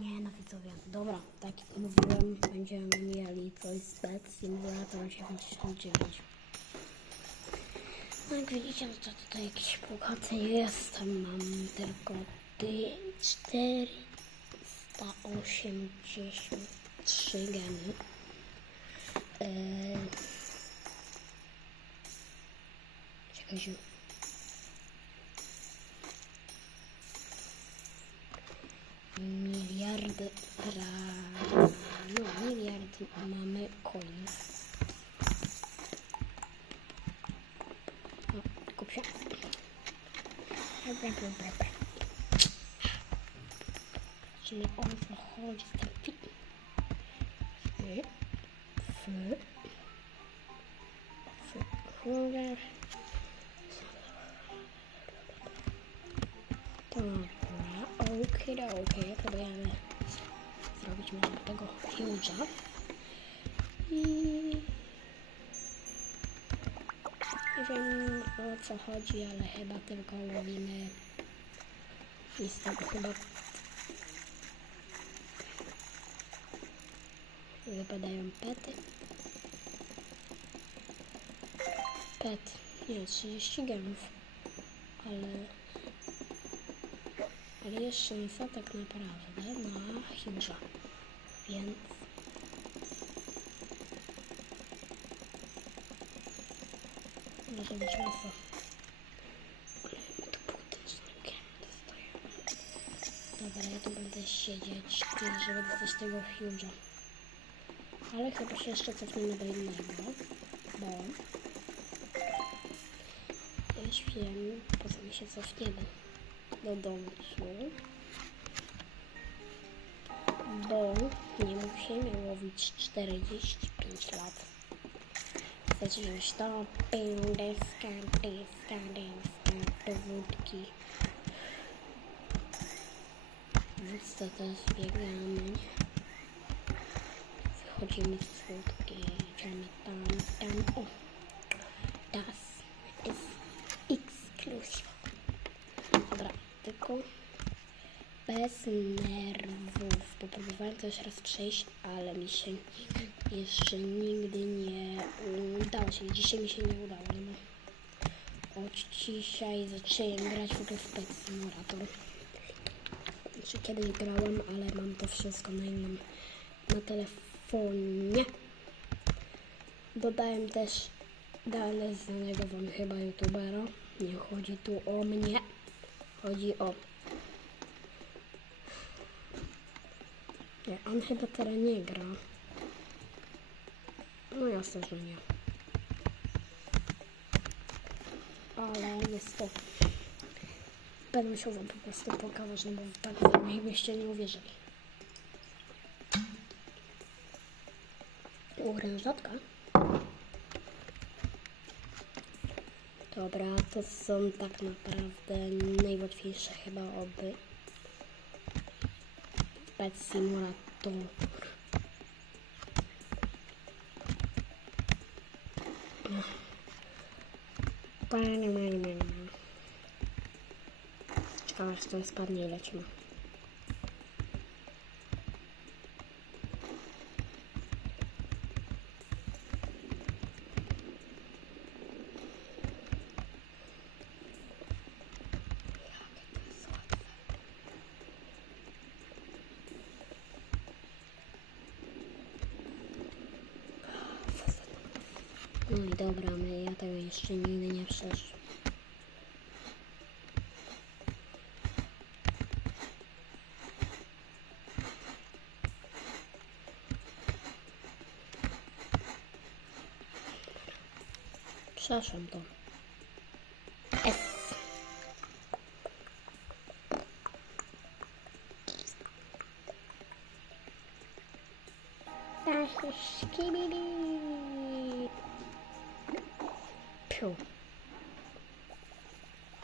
Nie no widzowie, dobra, tak jak mówiłem, będziemy mieli coś z Pet Simulator 99. No jak widzicie, no to tutaj jakieś bogaty jestem, mam tylko ty 483 geny. Eee... Czekajcie. Miliardy ra... no miliardy mamy coins. O, kup się. Dobra, dobra, dobra. Czyli o co chodzi z tym pi... F... F... F... Zrobić może tego huge'a. I... Nie wiem o co chodzi, ale chyba tylko łowimy i z tego chyba wypadają pety. Pet, nie, 30 gemów, ale ale jest szansa tak naprawdę na Huge'a. Więc może być łatwo. Ale mi tu buty z nogami stoją. Dobra, ja tu będę siedzieć, żeby dostać tego Huge'a. Ale chyba się jeszcze cofniemy do innego, bo już wiem, po co mi się cofniemy do domcu, nie musimy łowić 45 lat. Wziąć to, deska, deska, deska, do wódki. Więc to też biegamy. Wychodzimy z wódki, idziemy tam, tam, o. Das ist exclusive. Dobra, tylko bez nerwów. To już raz przejść, ale mi się jeszcze nigdy nie udało się. Dzisiaj mi się nie udało. No. Od dzisiaj zacząłem grać w ogóle w Pet Simulator. Znaczy kiedyś grałem, ale mam to wszystko na innym, na telefonie. Dodałem też dane znanego wam chyba youtubera. Nie chodzi tu o mnie. Chodzi o... Nie, on chyba teraz nie gra. No jasne, że nie. Ale jest to... Będę musiał wam po prostu pokazać, no bo tak wam jakbyście nie uwierzyli. Orężatka. Dobra, to są tak naprawdę najłatwiejsze chyba oby. Pet Simulator. Ciekawe, aż to spadnie i lecimy. I dobra, my ja tego jeszcze nigdy nie przeszłam. Przeszłam to. S. Skibidi. Piu.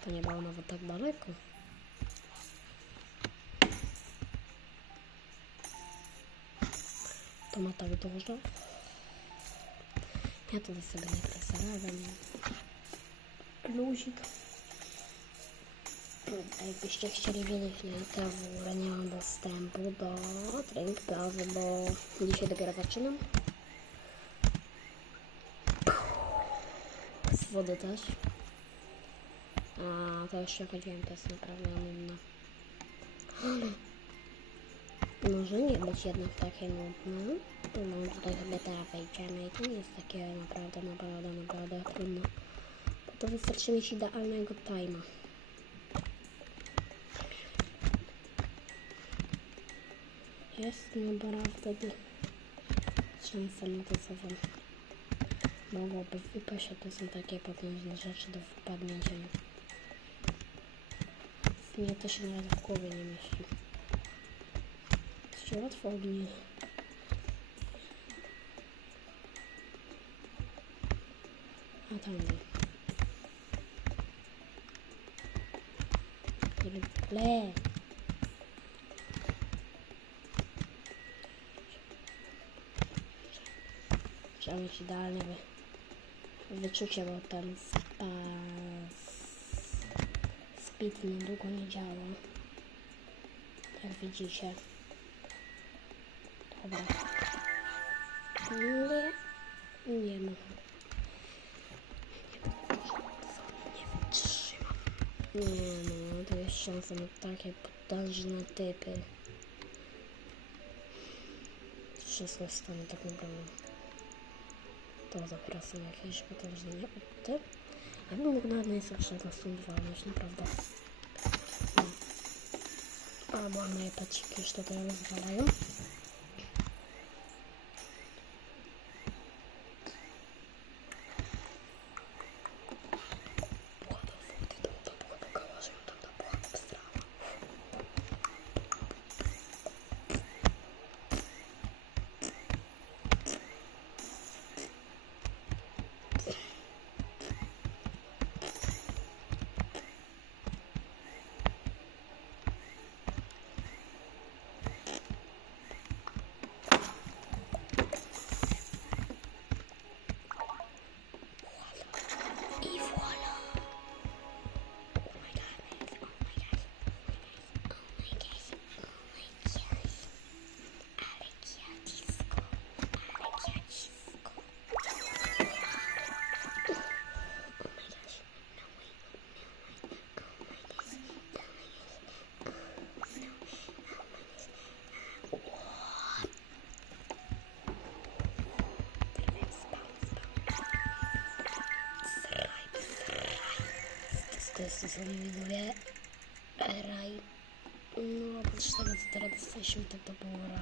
To nie było nawet tak daleko. To ma tak dużo. Ja tutaj sobie najpierw zarabiam. Luzik. A jakbyście chcieli wiedzieć, no to w ogóle nie mam dostępu do Drink Plaza, bo dzisiaj dopiero zaczynam. Z wody też. A to jak chodziłem, to jest naprawdę nudne. Ale może nie być jednak takie nudne. No tutaj sobie teraz wejdziemy i to nie jest takie naprawdę, naprawdę, naprawdę trudne. Bo to wystarczy mieć idealnego tajma. Jest naprawdę szansa na to, co mogłoby wypaść, a to są takie potężne rzeczy do wpadnięcia. Mnie to się nawet w głowie nie mieści. Się łatwo ognie. A tam nie. Ble. Trzeba mieć idealne wy, wyczucie, bo ten spa, speed niedługo nie działa. Jak widzicie. Dobra. Nie. Nie ma. Nie wytrzymam. Nie no, to jest szansa na takie potężne typy. Wszystko stanie tak naprawdę. To dopiero są jakieś potężne opty. Ja bym mógł nawet najsłabszego stąd walnąć, naprawdę. No. Albo moje paciki już tutaj rozwalają. Dosłownie widzowie raj. No oprócz tego co teraz jesteśmy, to to był raj.